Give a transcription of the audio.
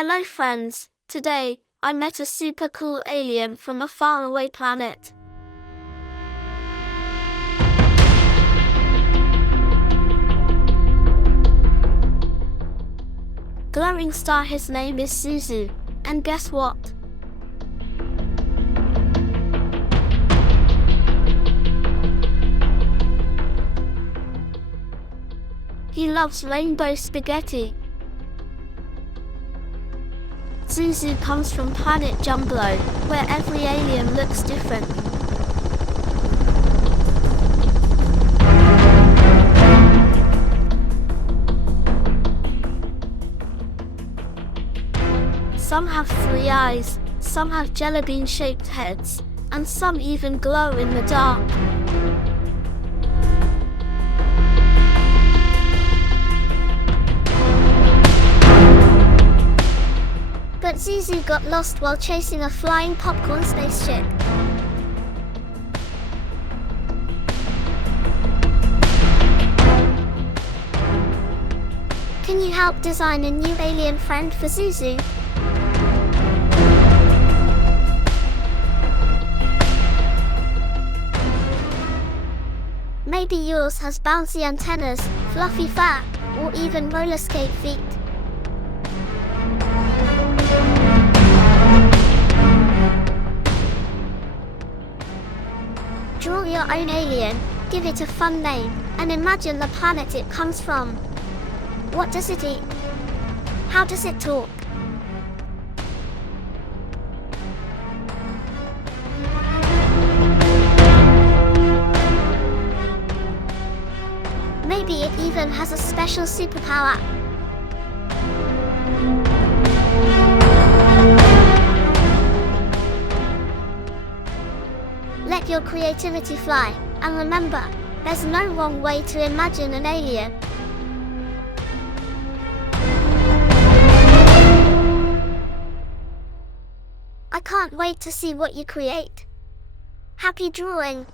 Hello friends, today, I met a super cool alien from a faraway planet. Glowing star, his name is Zuzu, and guess what? He loves rainbow spaghetti. Zuzu comes from planet Jumblo, where every alien looks different. Some have 3 eyes, some have jelly bean-shaped heads, and some even glow in the dark. But Zuzu got lost while chasing a flying popcorn spaceship. Can you help design a new alien friend for Zuzu? Maybe yours has bouncy antennas, fluffy fur, or even roller skate feet. Draw your own alien, give it a fun name, and imagine the planet it comes from. What does it eat? How does it talk? Maybe it even has a special superpower. Let your creativity fly, and remember, there's no wrong way to imagine an alien. I can't wait to see what you create. Happy drawing!